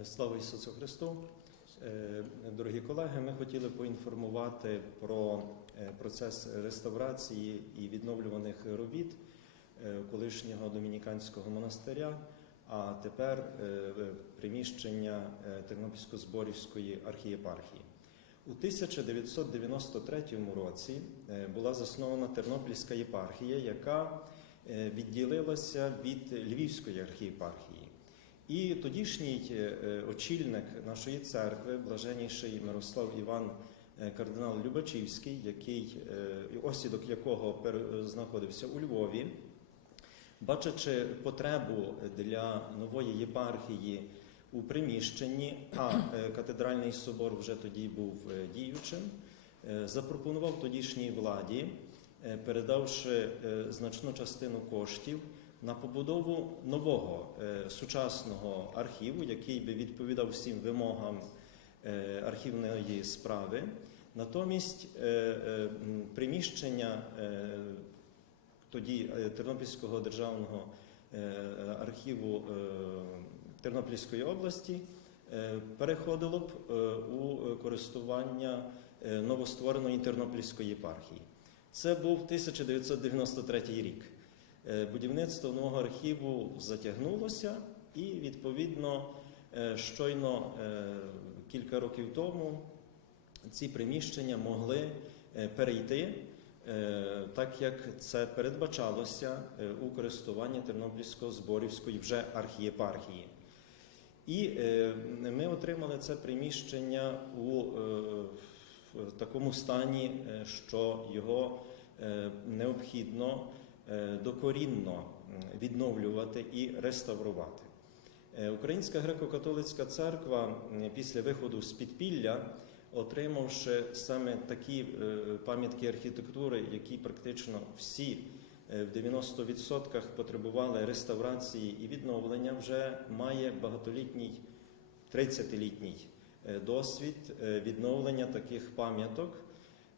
Е, Слава Ісусу Христу! Е, Дорогі колеги, ми хотіли поінформувати про е, процес реставрації і відновлюваних робіт колишнього домініканського монастиря, а тепер приміщення Тернопільсько-Зборівської архієпархії. У 1993 році була заснована Тернопільська єпархія, яка відділилася від Львівської архієпархії. І тодішній е, е, очільник нашої церкви, блаженніший Мирослав Іван е, кардинал Любачівський, який, осідок якого знаходився у Львові, бачачи потребу для нової єпархії у приміщенні, а катедральний собор вже тоді був діючим, запропонував тодішній владі, передавши значну частину коштів на побудову нового е, сучасного архіву, який би відповідав всім вимогам е, архівної справи. Натомість е, приміщення тоді Тернопільського державного архіву Тернопільської області переходило б у користування новоствореної Тернопільської єпархії. Це був 1993 рік. Е, Будівництво нового архіву затягнулося, і відповідно е, щойно е, кілька років тому ці приміщення могли перейти, так як це передбачалося у користуванні Тернопільсько-Зборівської вже архієпархії. І ми отримали це приміщення у такому стані, що його необхідно докорінно відновлювати і реставрувати. Е, Українська греко-католицька церква після виходу з підпілля, отримавши саме такі е, пам'ятки архітектури, які практично всі е, в 90% потребували реставрації і відновлення, вже має багатолітній 30-літній е, досвід е, відновлення таких пам'яток.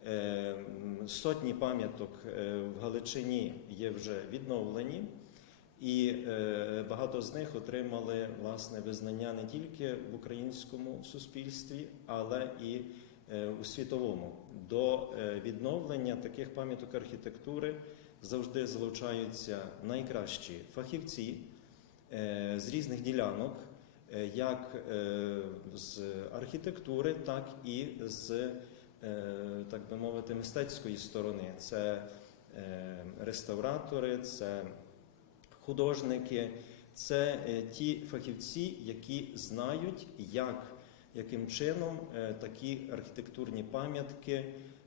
Е, м, Сотні пам'яток е, в Галичині є вже відновлені, і е, багато з них отримали власне визнання не тільки в українському суспільстві, але і е, у світовому. До відновлення таких пам'яток архітектури завжди залучаються найкращі фахівці з різних ділянок, як з архітектури, так і з, так би мовити, мистецької сторони. Це е, реставратори, це художники, це е, ті фахівці, які знають, як, яким чином е, такі архітектурні пам'ятки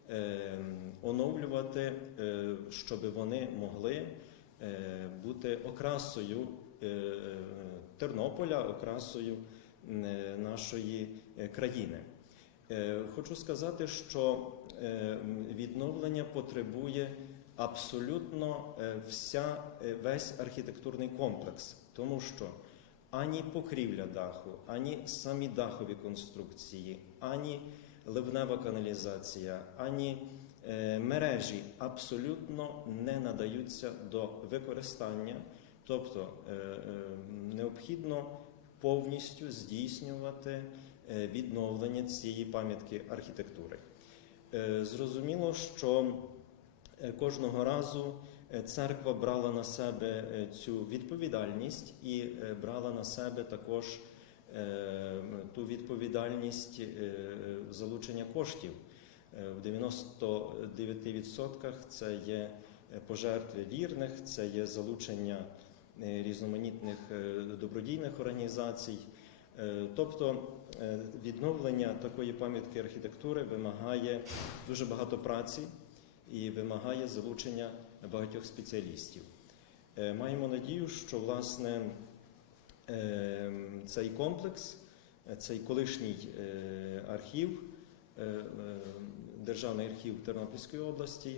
е, оновлювати, е, щоб вони могли е, бути окрасою е, Тернополя, окрасою е, нашої е, країни. Е, Хочу сказати, що е, відновлення потребує абсолютно е, вся, весь архітектурний комплекс, тому що ані покрівля даху, ані самі дахові конструкції, ані ливнева каналізація, ані мережі абсолютно не надаються до використання, тобто необхідно повністю здійснювати відновлення цієї пам'ятки архітектури. Е, Зрозуміло, що е, кожного разу е, церква брала на себе е, цю відповідальність і е, брала на себе також е, ту відповідальність е, залучення коштів. Е, В 99% це є е, пожертви вірних, це є залучення е, різноманітних е, добродійних організацій. Е, Тобто е, відновлення такої пам'ятки архітектури вимагає дуже багато праці і вимагає залучення багатьох спеціалістів. Е, Маємо надію, що власне цей комплекс, цей колишній архів, Державний архів Тернопільської області,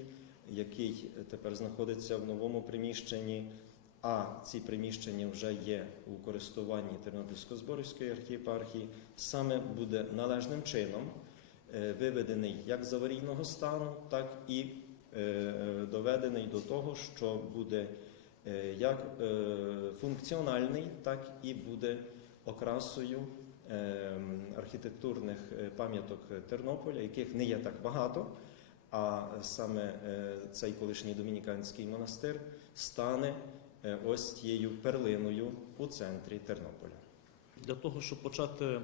який тепер знаходиться в новому приміщенні, а ці приміщення вже є у користуванні Тернопільсько-Зборівської архієпархії, саме буде належним чином е, виведений як з аварійного стану, так і е, доведений до того, що буде е, як функціональний, так і буде окрасою архітектурних пам'яток Тернополя, яких не є так багато. А саме цей колишній домініканський монастир стане ось тією перлиною у центрі Тернополя. Для того, щоб почати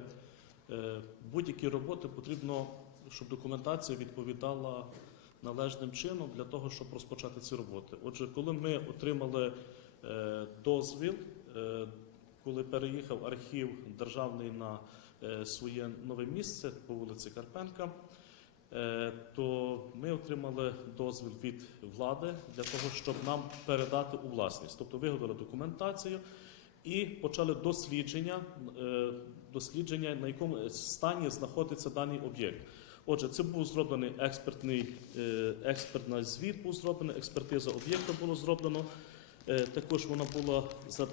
е, будь-які роботи, потрібно, щоб документація відповідала належним чином для того, щоб розпочати ці роботи. Отже, коли ми отримали е, дозвіл, е, коли переїхав архів державний на е, своє нове місце по вулиці Карпенка, е, то ми отримали дозвіл від влади для того, щоб нам передати у власність, тобто виготовили документацію і почали дослідження, е, дослідження на якому стані знаходиться даний об'єкт. Отже, це був зроблений експертний е, експертний звіт, був зроблений, експертиза об'єкту було зроблено. Е, Також вона була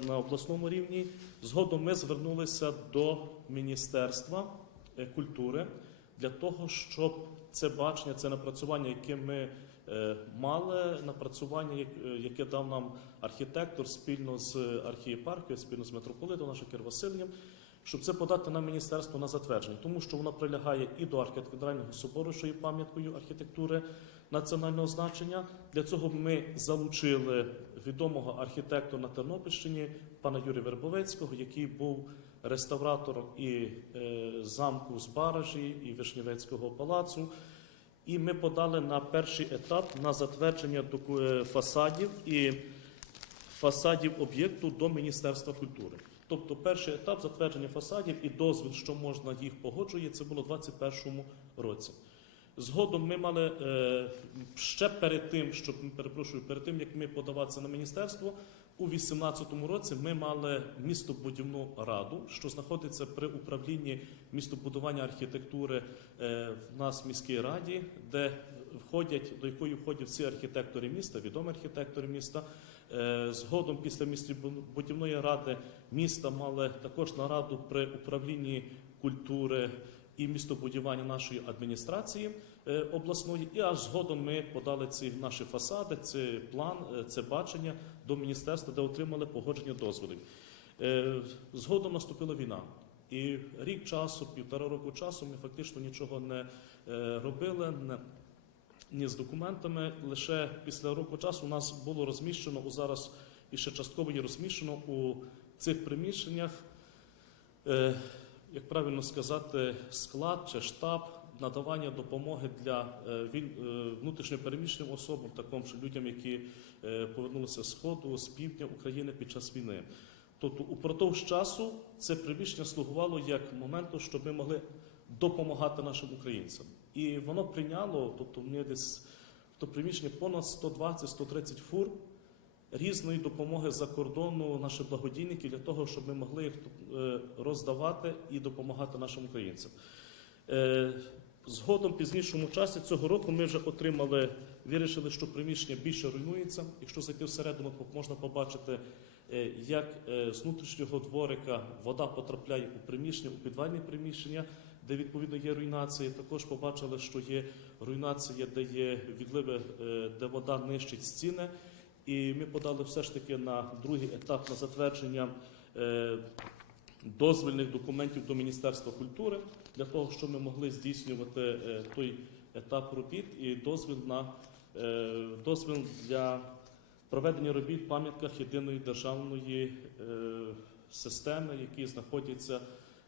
на обласному рівні. Згодом ми звернулися до Міністерства е, культури для того, щоб це бачення, це напрацювання, яке ми е, мали, напрацювання, е, яке дав нам архітектор спільно з архієпархією, спільно з митрополитом нашим Васильєм, щоб це подати на міністерство на затвердження, тому що воно прилягає і до архітектурального собору, що є пам'яткою архітектури національного значення. Для цього ми залучили відомого архітектора на Тернопільщині пана Юрія Вербовецького, який був реставратором і е, замку з Баражі, і Вишневецького палацу. І ми подали на перший етап на затвердження е, фасадів і фасадів об'єкту до Міністерства культури. Тобто перший етап затвердження фасадів і дозвіл, що можна їх погоджує, це було у 2021 році. Згодом ми мали е, ще перед тим, щоб перепрошую, перед тим як ми подаватися на міністерство, у 2018 році ми мали містобудівну раду, що знаходиться при управлінні містобудування архітектури е, в нас в міській раді, де входять до якої входять всі архітектори міста, відомі архітектори міста. Е, Згодом після містобудівної ради міста мали також нараду при управлінні культури і містобудування нашої адміністрації е, обласної. І аж згодом ми подали ці наші фасади, це план, це бачення до міністерства, де отримали погодження дозволів. Е, Згодом наступила війна. І рік часу, півтора року часу, ми фактично нічого не е, робили, не, ні з документами. Лише після року часу у нас було розміщено у зараз і ще частково є розміщено у цих приміщеннях, е, як правильно сказати, склад чи штаб надавання допомоги для е, е, внутрішньопереміщеним особам, також людям, які е, повернулися з сходу, з півдня України під час війни. Тобто, упродовж часу це приміщення слугувало як моменту, щоб ми могли допомагати нашим українцям. І воно прийняло, тобто мені десь то приміщення понад 120-130 фур різної допомоги за кордону наших благодійників для того, щоб ми могли їх роздавати і допомагати нашим українцям. Згодом, пізнішому часі цього року ми вже отримали, вирішили, що приміщення більше руйнується. Якщо зайти всередину, можна побачити, е, як е, з внутрішнього дворика вода потрапляє у приміщення, у підвальні приміщення, де відповідно є руйнації. Також побачили, що є руйнація, де є відливи, е, де вода нищить стіни. І ми подали все ж таки на другий етап на затвердження дозвільних документів до Міністерства культури для того, щоб ми могли здійснювати е, той етап робіт і дозвіл на е, дозвіл для проведення робіт в пам'ятках єдиної державної е, системи, які знаходяться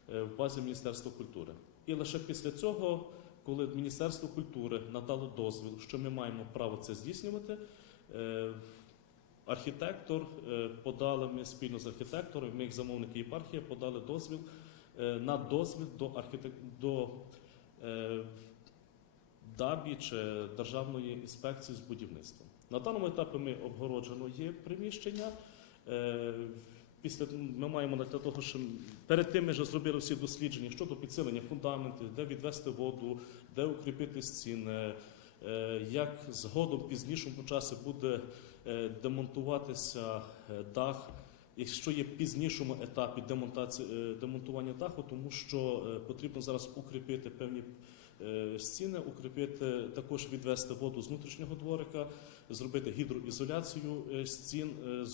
в базі Міністерства культури. І лише після цього, коли Міністерство культури надало дозвіл, що ми маємо право це здійснювати. Архітектор е, подали ми спільно з архітектором, ми як замовники єпархія подали дозвіл е, на дозвіл до архітек... до е, ДАБІ чи Державної інспекції з будівництва. На даному етапі ми обгороджено є приміщення. Е, Після ми маємо для того, що перед тим ми вже зробили всі дослідження щодо підсилення фундаментів, де відвести воду, де укріпити стіни, е, як згодом в пізнішому часі буде демонтуватися е, дах, якщо є пізнішому етапі е, демонтування даху, тому що е, потрібно зараз укріпити певні е, стіни, укріпити також відвести воду з внутрішнього дворика, зробити гідроізоляцію е, стін е,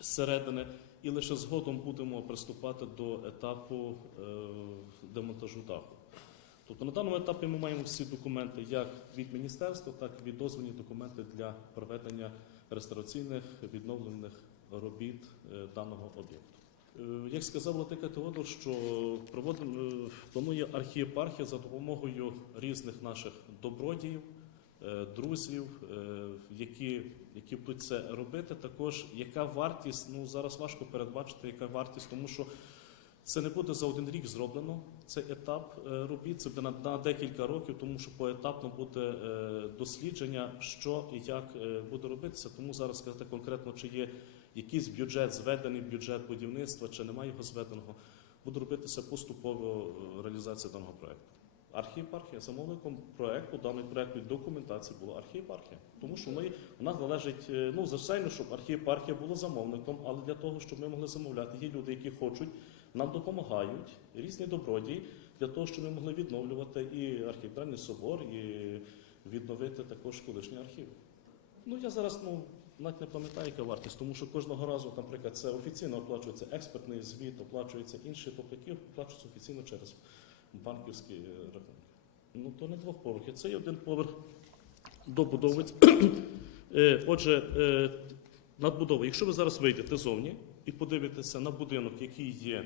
зсередини. і лише згодом будемо приступати до етапу е, демонтажу даху. Тобто на даному етапі ми маємо всі документи як від міністерства, так і відозвані документи для проведення реставраційних відновлених робіт е, даного об'єкту. Е, Як сказав Латика Теодор, що проводимо, е, планує архієпархія за допомогою різних наших добродіїв, друзів, які, які будуть це робити. Також яка вартість, ну зараз важко передбачити, яка вартість, тому що це не буде за один рік зроблено. Цей етап е, робіт, це буде на, на декілька років, тому що поетапно буде е, дослідження, що і як е, буде робитися. Тому зараз сказати конкретно, чи є якийсь бюджет, зведений бюджет будівництва, чи немає його зведеного, буде робитися поступово реалізація даного проекту. Архієпархія замовником проекту даної проектної документації була архієпархія, тому що ми у нас належить ну звичайно, щоб архієпархія була замовником, але для того, щоб ми могли замовляти, є люди, які хочуть, нам допомагають різні добродії для того, щоб ми могли відновлювати і архітектурний собор, і відновити також колишні архіви. Ну я зараз ну навіть не пам'ятаю, яка вартість, тому що кожного разу, наприклад, це офіційно оплачується експертний звіт, оплачується інші поплатки, оплачується офіційно через банківські е, рахунки. Ну то не двох поверхів, це є один поверх добудовується. Е, Отже, е, надбудова. Якщо ви зараз вийдете зовні і подивитеся на будинок, який є,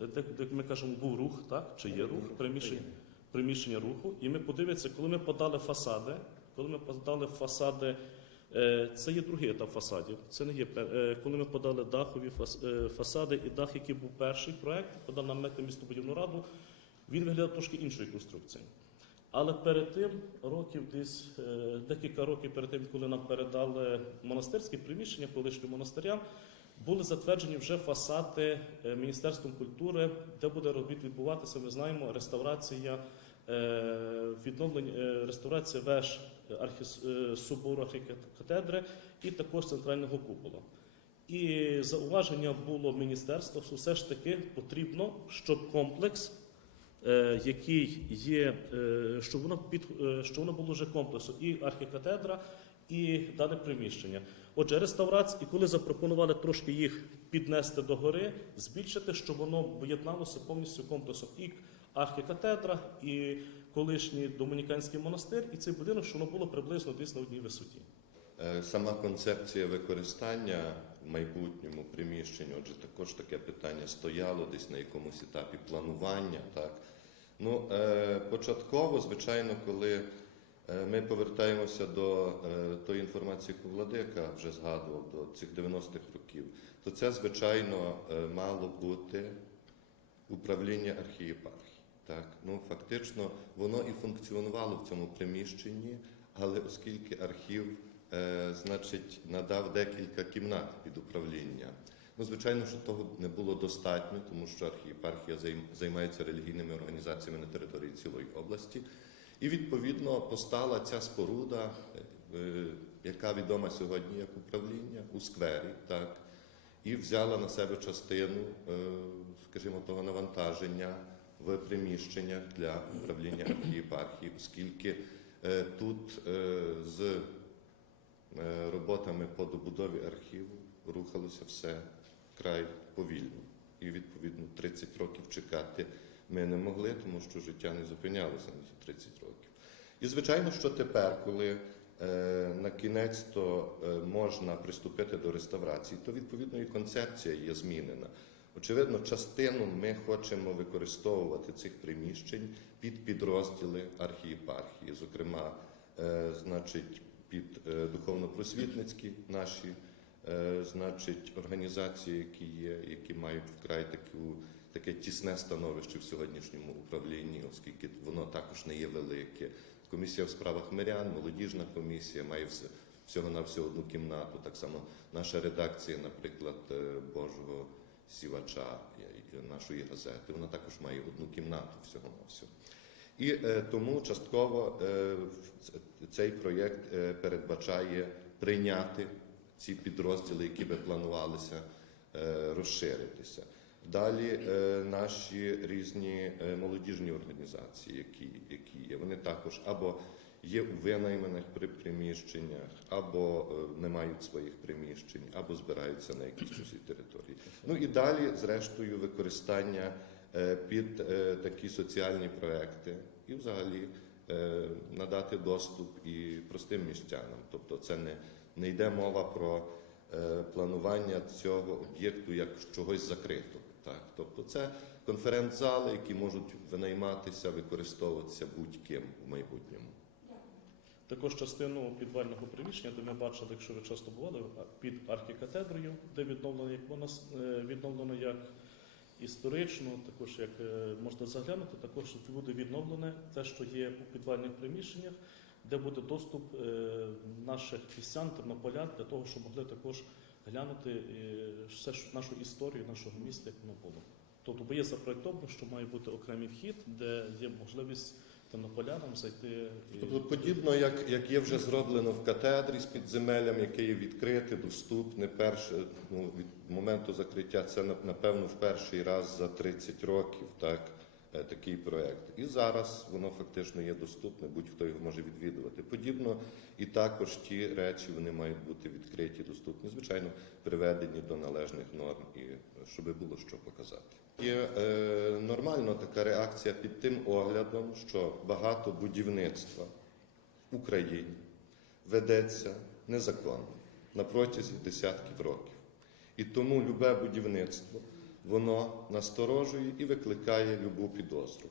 е, де, де ми кажемо, був рух, так? Чи є рух, приміщення, приміщення руху, і ми подивимося, коли ми подали фасади, коли ми подали фасади, е, це є другий етап фасадів. Це не є е, коли ми подали дахові е, фасади і дах, який був перший проект, подав нам мети містобудівну раду, він виглядав трошки іншою конструкцією. Але перед тим, років десь е, декілька років перед тим, коли нам передали монастирські приміщення колишнім монастирям, були затверджені вже фасади е, Міністерством культури, де буде робіт відбуватися. Ми знаємо, реставрація е, відновлення, е, реставрація веж собору архікатедри і також центрального купола. І зауваження було міністерства, що все ж таки потрібно, щоб комплекс який є, щоб воно під щоб воно було вже комплексом і архікатедра, і дане приміщення. Отже, реставрація, і коли запропонували трошки їх піднести до гори, збільшити, щоб воно об'єдналося повністю комплексом і архікатедра, і колишній домініканський монастир, і цей будинок, щоб воно було приблизно десь на одній висоті. Е, Сама концепція використання в майбутньому приміщення, отже, також таке питання стояло десь на якомусь етапі планування. Так? Ну, е, початково, звичайно, коли ми повертаємося до е, тої інформації, яку Владика вже згадував, до цих 90-х років, то це, звичайно, е, мало бути управління архієпархії. Так? Ну, фактично, воно і функціонувало в цьому приміщенні, але оскільки архів е, значить, надав декілька кімнат під управління. Ну, звичайно, що того не було достатньо, тому що архієпархія займається релігійними організаціями на території цілої області. І відповідно постала ця споруда, е, яка відома сьогодні як управління у сквері, так, і взяла на себе частину, е, скажімо, того навантаження в приміщеннях для управління архієпархії, оскільки е, тут з роботами по добудові архіву рухалося все край повільно. І відповідно 30 років чекати ми не могли, тому що життя не зупинялося на ці 30 років. І звичайно, що тепер, коли е, на кінець то е, можна приступити до реставрації, то відповідно і концепція є змінена. Очевидно, частину ми хочемо використовувати цих приміщень під підрозділи архієпархії, зокрема, е, значить, під духовно-просвітницькі наші, значить, організації, які є, які мають вкрай таку, таке тісне становище в сьогоднішньому управлінні, оскільки воно також не є велике. Комісія в справах мирян, молодіжна комісія має всього на всього одну кімнату. Так само наша редакція, наприклад, е, Божого сівача нашої газети, вона також має одну кімнату всього на всього. І е, тому частково е, цей проєкт е, передбачає прийняти ці підрозділи, які би планувалися е, розширитися. Далі е, наші різні е, молодіжні організації, які, які є, вони також або є у винайманих при приміщеннях, або е, не мають своїх приміщень, або збираються на якійсь чужій території. Ну і далі, зрештою, використання під такі соціальні проекти і взагалі надати доступ і простим містянам. Тобто, це не, не йде мова про планування цього об'єкту як чогось закритого. Так, тобто, це конференц-зали, які можуть винайматися, використовуватися будь-ким в майбутньому. Також частину підвального приміщення, де ми бачили, якщо ви часто бували, під архікатедрою, де відновлено як воно е, відновлено як історично, також як е, можна заглянути, також буде відновлене те, що є у підвальних приміщеннях, де буде доступ е, наших містян, тернополян, для того, щоб могли також глянути е, все ж нашу історію нашого міста, як воно було. Тобто, бо є запроєктовано, що має бути окремий вхід, де є можливість тернополянам зайти Тобто подібно, як, як є вже зроблено в катедрі з підземеллям, яке є відкрите, доступне перше ну, від моменту закриття. Це на- напевно в перший раз за 30 років, так такий проект. І зараз воно фактично є доступне, будь-хто його може відвідувати. Подібно і також ті речі вони мають бути відкриті, доступні, звичайно, приведені до належних норм і е, щоб було що показати. Є е, нормально така реакція під тим оглядом, що багато будівництва в Україні ведеться незаконно на протязі десятків років. І тому любе будівництво воно насторожує і викликає любу підозру.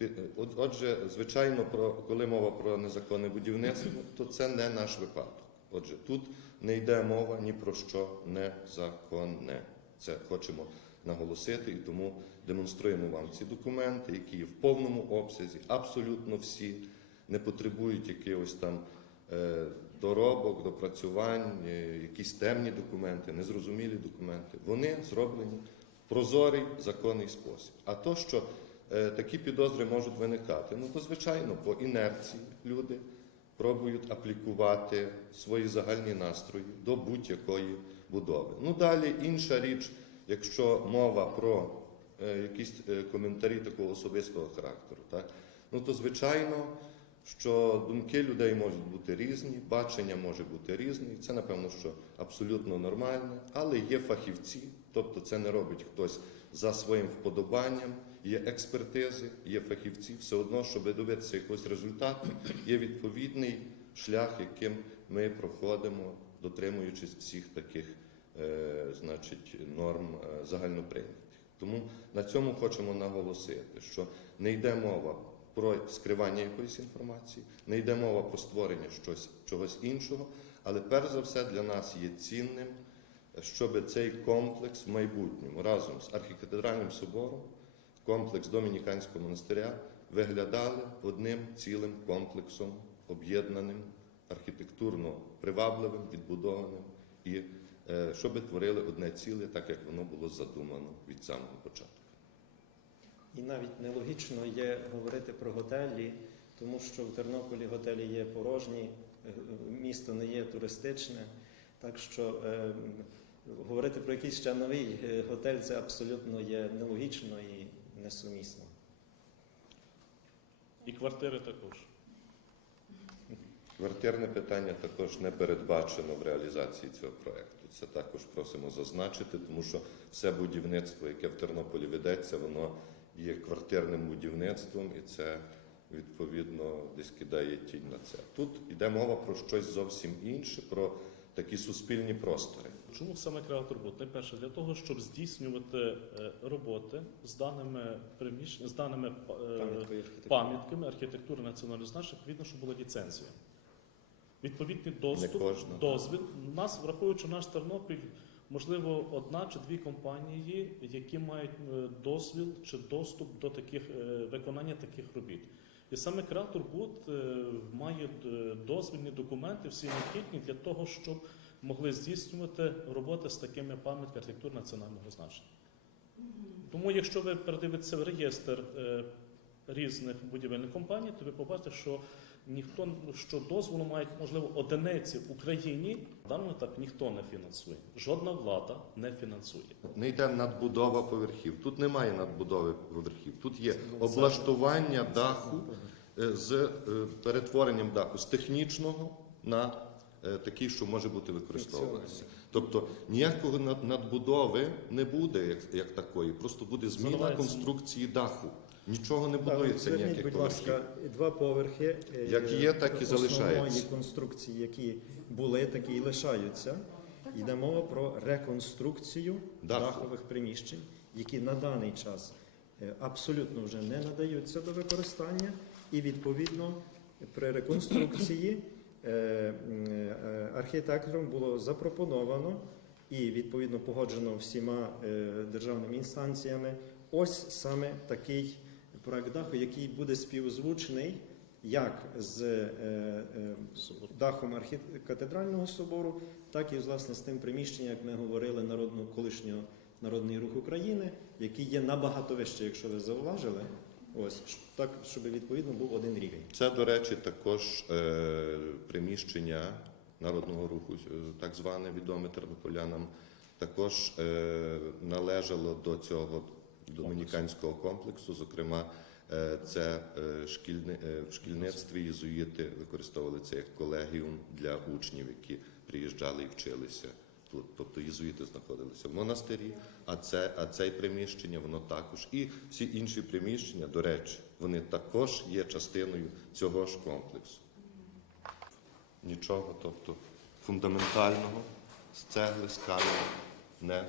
Пі- Отже, звичайно, про коли мова про незаконне будівництво, то це не наш випадок. Отже, тут не йде мова ні про що незаконне. Це хочемо наголосити, і тому демонструємо вам ці документи, які в повному обсязі, абсолютно всі, не потребують якихось там е, доробок, допрацювань, е, якісь темні документи, незрозумілі документи. Вони зроблені прозорий законний спосіб. А то, що е, такі підозри можуть виникати, ну то звичайно, по інерції люди пробують аплікувати свої загальні настрої до будь-якої будови. Ну далі інша річ, якщо мова про е, якісь е, коментарі такого особистого характеру, так ну то звичайно, що думки людей можуть бути різні, бачення може бути різне, і це напевно, що абсолютно нормально, але є фахівці, тобто це не робить хтось за своїм вподобанням. Є експертизи, є фахівці, все одно, щоб добитися якогось результату, є відповідний шлях, яким ми проходимо, дотримуючись всіх таких е, значить, норм е, загальноприйнятих. Тому на цьому хочемо наголосити, що не йде мова про скривання якоїсь інформації, не йде мова про створення щось, чогось іншого, але перш за все для нас є цінним, щоб цей комплекс в майбутньому разом з архікатедральним собором, комплекс Домініканського монастиря виглядали одним цілим комплексом, об'єднаним, архітектурно привабливим, відбудованим і е, щоб творили одне ціле, так як воно було задумано від самого початку. І навіть нелогічно є говорити про готелі, тому що в Тернополі готелі є порожні, е, місто не є туристичне. Так що е, говорити про якийсь ще новий е, готель це абсолютно є нелогічно і несумісно. і квартири також. Квартирне питання також не передбачено в реалізації цього проекту. Це також просимо зазначити, тому що все будівництво, яке в Тернополі ведеться, воно є квартирним будівництвом, і це відповідно десь кидає тінь на це. Тут йде мова про щось зовсім інше, про такі суспільні простори. Чому саме креатор бут? Найперше для того, щоб здійснювати е, роботи з даними приміщень, з даними е, архітектури. пам'ятками архітектури національної значення, відповідно, щоб була ліцензія. Відповідний доступ, дозвіл. У нас, враховуючи наш Тернопіль, можливо, одна чи дві компанії, які мають е, дозвіл чи доступ до таких е, виконання таких робіт. І саме креатор Бут має е, дозвільні документи, всі необхідні для того, щоб могли здійснювати роботи з такими пам'ятками архітектури національного значення. Тому, якщо ви передивитеся в реєстр різних будівельних компаній, то ви побачите, що ніхто що дозволу мають можливо одиниці в Україні. В даному етапі ніхто не фінансує. Жодна влада не фінансує. Не йде надбудова поверхів. Тут немає надбудови поверхів. Тут є облаштування даху е, з е, перетворенням даху з технічного на е, такий, що може бути використовуватися. Тобто ніякого над- надбудови не буде як, як такої, просто буде зміна конструкції даху. Нічого не будується Зверніть, ніяких будь поверхів. ласка, два поверхи. е, Як є, так і основної залишається. конструкції, які були, такі і лишаються. Йде мова про реконструкцію Даху. дахових приміщень, які на даний час е, абсолютно вже не надаються до використання, і відповідно при реконструкції е, архітектором було запропоновано і відповідно погоджено всіма державними інстанціями. Ось саме такий проект даху, який буде співзвучний як з е, е, дахом архі- катедрального собору, так і власне з тим приміщенням, як ми говорили, народного колишнього народний рух України, який є набагато вище, якщо ви зауважили. Ось так, щоб відповідно був один рівень. Це, до речі, також е, приміщення народного руху, е, так зване відоме тернополянам, також е, належало до цього домініканського комплексу. Зокрема, е, це е, е, в шкільництві єзуїти використовували це як колегіум для учнів, які приїжджали і вчилися. Тут, тобто єзуїти знаходилися в монастирі, а це а це приміщення, воно також. І всі інші приміщення, до речі, вони також є частиною цього ж комплексу. Нічого, тобто фундаментального з цегли, з каменю не